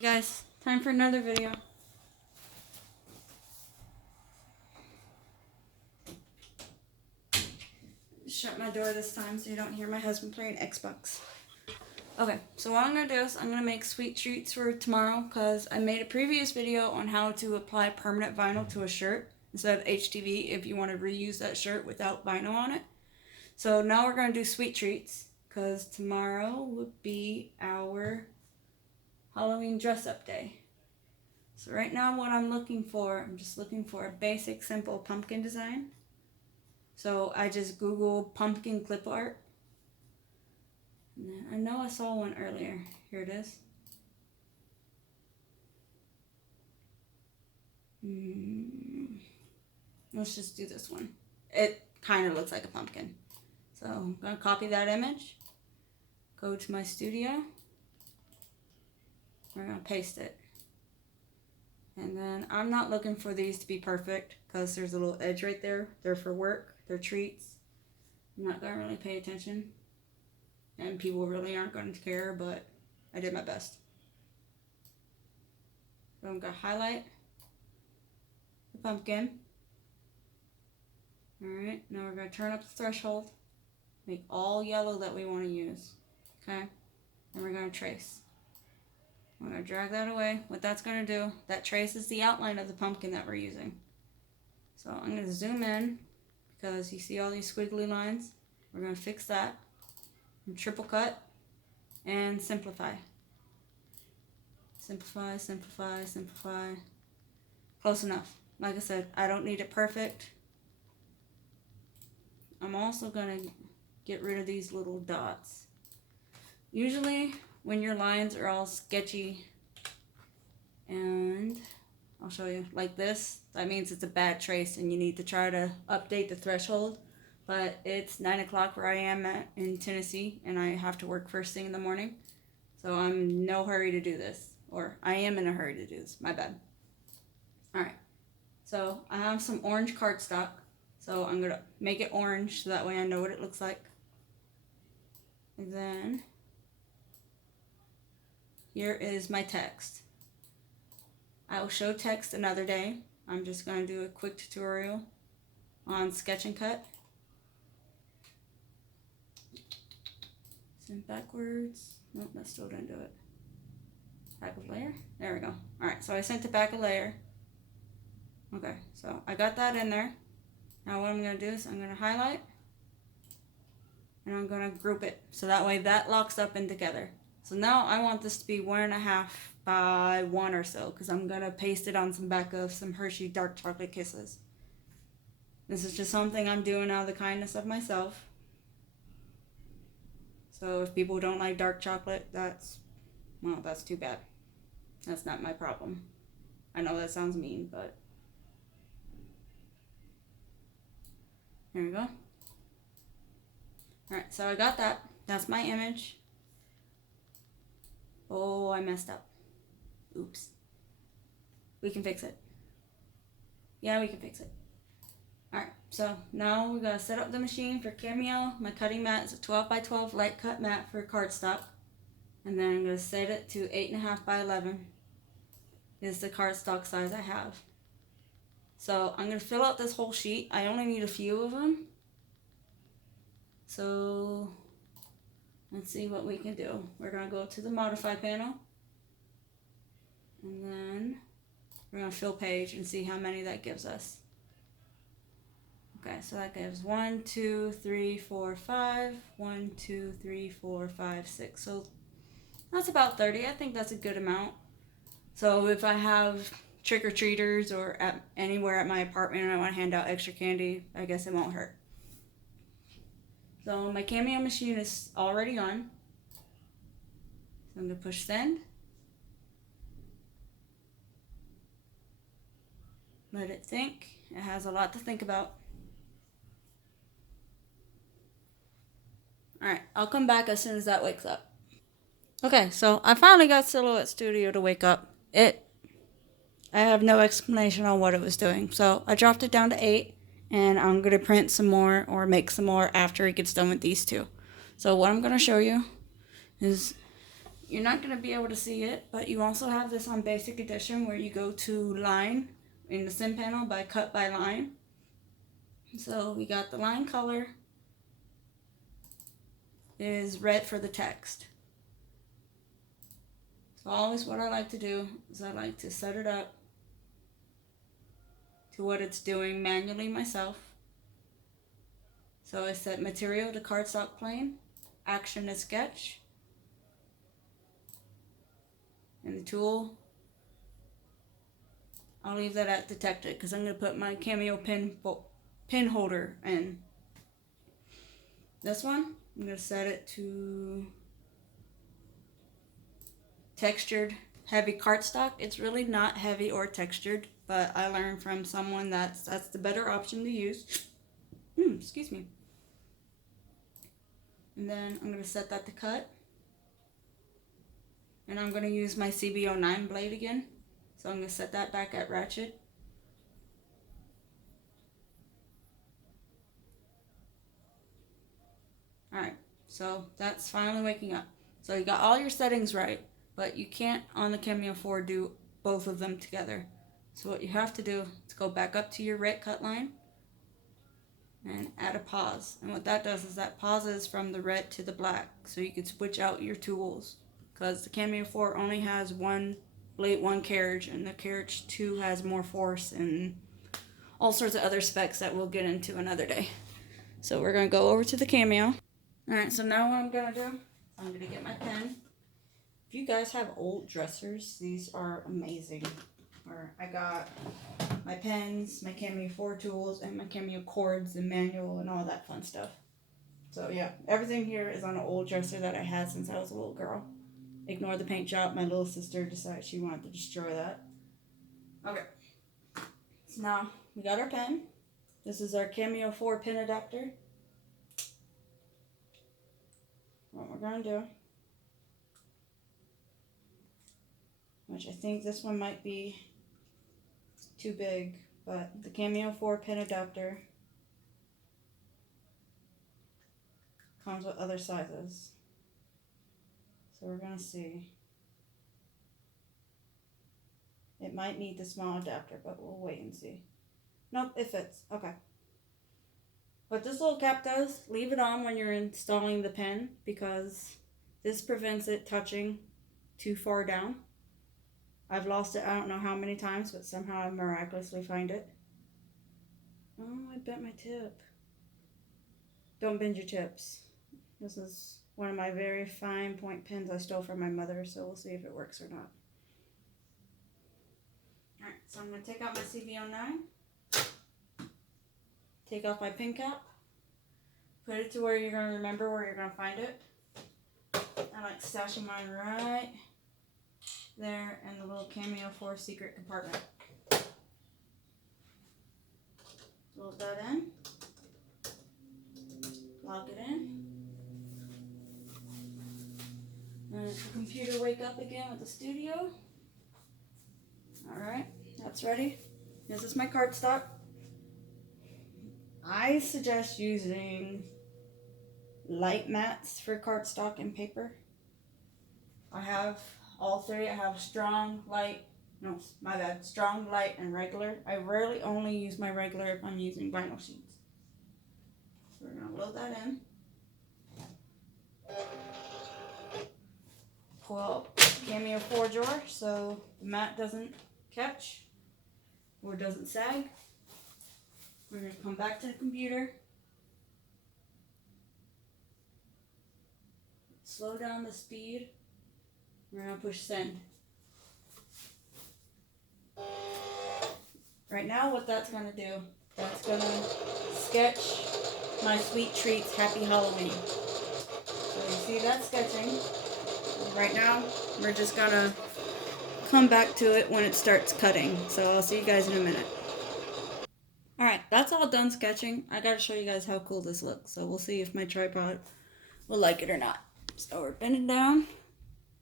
Guys, time for another video. Shut my door this time so you don't hear my husband playing Xbox. Okay, so what I'm going to do is I'm going to make sweet treats for tomorrow because I made a previous video on how to apply permanent vinyl to a shirt instead of HTV if you want to reuse that shirt without vinyl on it. So now we're going to do sweet treats because tomorrow would be our Halloween dress-up day. So right now what I'm just looking for a basic, simple pumpkin design. So I just Googled pumpkin clip art. And then I know I saw one earlier. Here it is. Let's just do this one. It kind of looks like a pumpkin. So I'm going to copy that image. Go to my studio. We're going to paste it. And then I'm not looking for these to be perfect because there's a little edge right there. They're for work. They're treats. I'm not going to really pay attention. And people really aren't going to care, but I did my best. So I'm going to highlight the pumpkin. Alright, now we're going to turn up the threshold. Make all yellow that we want to use. Okay? And we're going to trace. We're going to drag that away. What that's going to do, that traces the outline of the pumpkin that we're using. So I'm going to zoom in because you see all these squiggly lines. We're going to fix that. And triple cut and simplify. Simplify, simplify, simplify. Close enough. Like I said, I don't need it perfect. I'm also going to get rid of these little dots. Usually when your lines are all sketchy and I'll show you like this, that means it's a bad trace and you need to try to update the threshold. But it's 9 o'clock where I am in Tennessee and I have to work first thing in the morning. So I'm in no hurry to do this. Or I am in a hurry to do this. My bad. Alright. So I have some orange cardstock. So I'm going to make it orange so that way I know what it looks like. And then here is my text. I will show text another day. I'm just going to do a quick tutorial on sketch and cut. Send backwards. Nope, that still didn't do it. Back of layer. There we go. Alright, so I sent it back a layer. Okay, so I got that in there. Now what I'm going to do is I'm going to highlight. And I'm going to group it. So that way that locks up in together. So now I want this to be 1.5 by 1 or so. Because I'm going to paste it on some back of some Hershey dark chocolate kisses. This is just something I'm doing out of the kindness of myself. So if people don't like dark chocolate, that's too bad. That's not my problem. I know that sounds mean, but there we go. Alright, so I got that. That's my image. Oh, I messed up. Oops. We can fix it. Yeah, we can fix it. Alright, so now we gotta set up the machine for Cameo. My cutting mat is a 12 by 12 light cut mat for cardstock. And then I'm gonna set it to 8.5 by 11 is the cardstock size I have. So I'm gonna fill out this whole sheet. I only need a few of them. So let's see what we can do. We're gonna go to the modify panel. And then we're gonna fill page and see how many that gives us. Okay, so that gives 1, 2, 3, 4, 5. 1, 2, 3, 4, 5, 6. So that's about 30. I think that's a good amount. So if I have trick-or-treaters or anywhere at my apartment and I want to hand out extra candy, I guess it won't hurt. So my Cameo machine is already on. So I'm going to push send. Let it think. It has a lot to think about. Alright, I'll come back as soon as that wakes up. Okay, so I finally got Silhouette Studio to wake up. I have no explanation on what it was doing. So I dropped it down to 8, and I'm going to print some more or make some more after it gets done with these two. So what I'm going to show you is you're not going to be able to see it, but you also have this on basic edition where you go to line in the sim panel by cut by line. So we got the line color is red for the text. So always what I like to do is I like to set it up to what it's doing manually myself. So I set material to cardstock plain, action to sketch, and the tool, I'll leave that at detected because I'm going to put my Cameo pin holder in. This one, I'm going to set it to textured heavy cardstock. It's really not heavy or textured, but I learned from someone that's the better option to use. Excuse me. And then I'm going to set that to cut. And I'm going to use my CB09 blade again. So I'm going to set that back at ratchet. Alright, so that's finally waking up. So you got all your settings right, but you can't on the Cameo 4 do both of them together. So what you have to do is go back up to your red cut line and add a pause. And what that does is that pauses from the red to the black, so you can switch out your tools. Because the Cameo 4 only has one blade, one carriage, and the carriage 2 has more force and all sorts of other specs that we'll get into another day. So we're going to go over to the Cameo. Alright, so now what I'm going to do, I'm going to get my pen. If you guys have old dressers, these are amazing. Or I got my pens, my Cameo 4 tools, and my Cameo cords and manual and all that fun stuff. So yeah, everything here is on an old dresser that I had since I was a little girl. Ignore the paint job. My little sister decided she wanted to destroy that. Okay. So now we got our pen. This is our Cameo 4 pin adapter. What we're going to do, which I think this one might be too big, but the Cameo 4 pin adapter comes with other sizes. So we're going to see. It might need the small adapter, but we'll wait and see. Nope, it fits. Okay. What this little cap does, leave it on when you're installing the pen because this prevents it touching too far down. I've lost it I don't know how many times, but somehow I miraculously find it. Oh, I bent my tip. Don't bend your tips. This is one of my very fine point pins I stole from my mother, so we'll see if it works or not. Alright, so I'm going to take out my CB09. Take off my pin cap. Put it to where you're going to remember where you're going to find it. I like stashing mine right there in the little Cameo 4 secret compartment. Load that in. Lock it in. And let the computer wake up again with the studio. Alright, that's ready. This is my cardstock. I suggest using light mats for cardstock and paper. I have all three. I have strong, light, strong, light, and regular. I rarely only use my regular if I'm using vinyl sheets. So we're going to load that in. Pull out the Cameo 4 drawer so the mat doesn't catch or doesn't sag. We're going to come back to the computer. Slow down the speed. We're going to push send. Right now what that's going to do, that's going to sketch my Sweet Treats Happy Halloween. So you see that sketching. Right now we're just going to come back to it when it starts cutting. So I'll see you guys in a minute. Alright, that's all done sketching. I gotta show you guys how cool this looks. So we'll see if my tripod will like it or not. So we're bending down.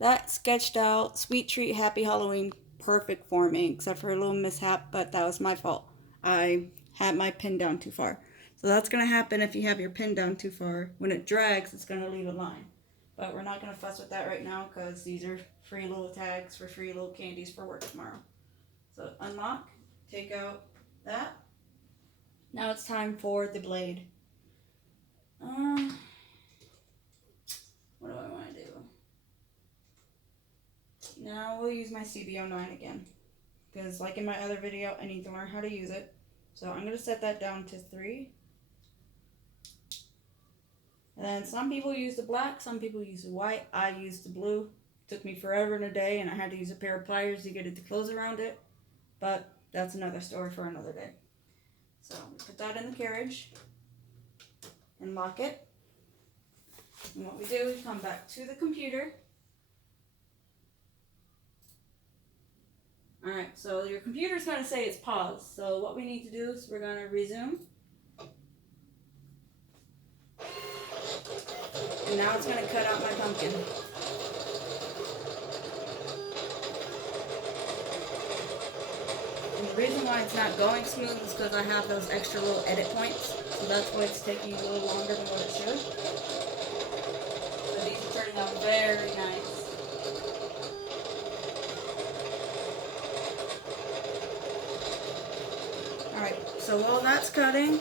That sketched out Sweet Treat Happy Halloween perfect for me, except for a little mishap, but that was my fault. I had my pin down too far. So that's going to happen if you have your pin down too far. When it drags, it's going to leave a line. But we're not going to fuss with that right now because these are free little tags for free little candies for work tomorrow. So unlock, take out that. Now it's time for the blade. What do I want to do? Now we'll use my CB09 again. Because like in my other video, I need to learn how to use it. So I'm going to set that down to 3. And then some people use the black, some people use the white. I use the blue. It took me forever and a day, and I had to use a pair of pliers to get it to close around it. But that's another story for another day. So put that in the carriage and lock it. And what we do is come back to the computer. Alright, so your computer's going to say it's paused. So what we need to do is we're going to resume. And now it's going to cut out my pumpkin. And the reason why it's not going smooth is because I have those extra little edit points. So that's why it's taking a little longer than what it should. But these are turning out very nice. Alright, so while that's cutting,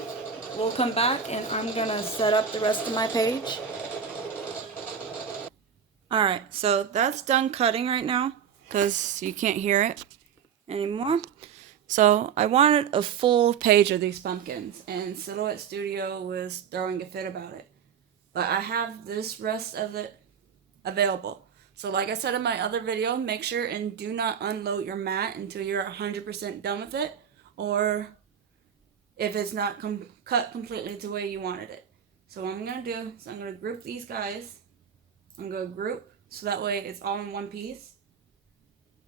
we'll come back and I'm going to set up the rest of my page. Alright, so that's done cutting right now because you can't hear it anymore. So I wanted a full page of these pumpkins and Silhouette Studio was throwing a fit about it. But I have this rest of it available. So like I said in my other video, make sure and do not unload your mat until you're 100% done with it, or if it's not cut completely the way you wanted it. So what I'm going to do is I'm going to group these guys. I'm going to group so that way it's all in one piece.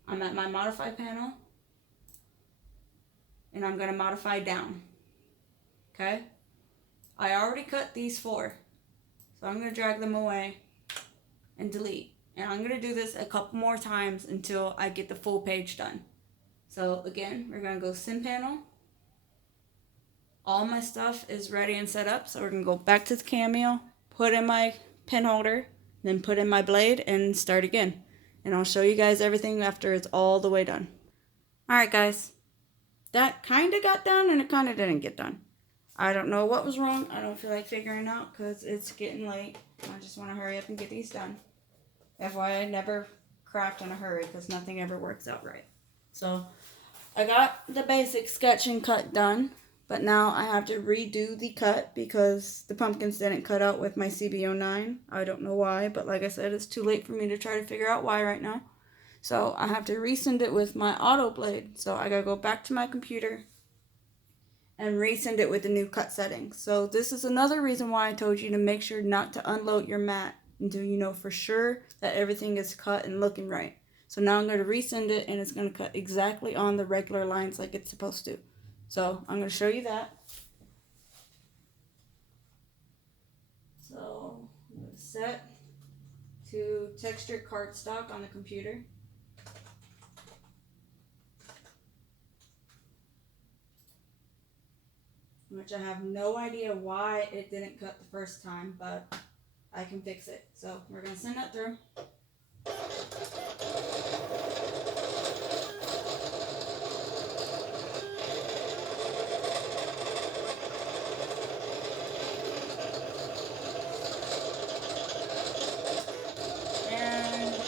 I'm at my modify panel and I'm going to modify down. Okay? I already cut these 4. So I'm going to drag them away and delete. And I'm going to do this a couple more times until I get the full page done. So again, we're going to go sim panel. All my stuff is ready and set up. So we're going to go back to the Cameo, put in my pen holder, then put in my blade and start again. And I'll show you guys everything after it's all the way done. Alright guys, that kind of got done and it kind of didn't get done. I don't know what was wrong. I don't feel like figuring out because it's getting late. I just want to hurry up and get these done. FYI, never craft in a hurry because nothing ever works out right. So I got the basic sketch and cut done. But now I have to redo the cut because the pumpkins didn't cut out with my CB09. I don't know why, but like I said, it's too late for me to try to figure out why right now. So I have to resend it with my auto blade. So I gotta go back to my computer and resend it with the new cut settings. So this is another reason why I told you to make sure not to unload your mat until you know for sure that everything is cut and looking right. So now I'm going to resend it and it's going to cut exactly on the regular lines like it's supposed to. So I'm going to show you that. So I'm going to set to texture cardstock on the computer. Which I have no idea why it didn't cut the first time, but I can fix it. So we're going to send that through.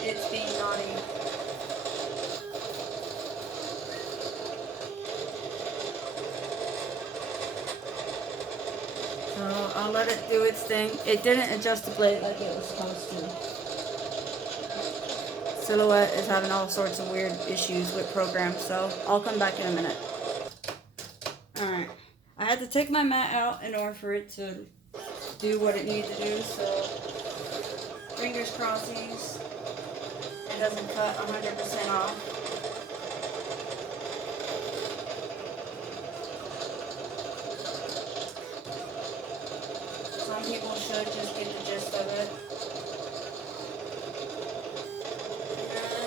It's being naughty. So I'll let it do its thing. It didn't adjust the blade like it was supposed to. Silhouette is having all sorts of weird issues with programs, so I'll come back in a minute. Alright. I had to take my mat out in order for it to do what it needed to do, so fingers crossies. It doesn't cut 100% off. Some people should just get the gist of it.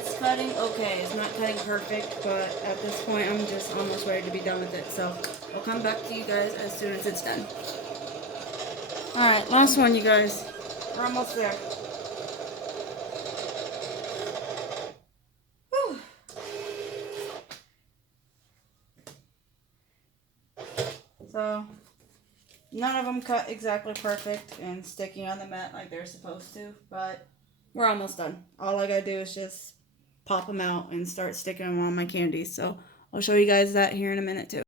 It's cutting okay. It's not cutting perfect, but at this point I'm just almost ready to be done with it. So I'll come back to you guys as soon as it's done. Alright, last one, you guys. We're almost there. though. None of them cut exactly perfect and sticking on the mat like they're supposed to, but we're almost done. All I gotta do is just pop them out and start sticking them on my candies. So I'll show you guys that here in a minute too.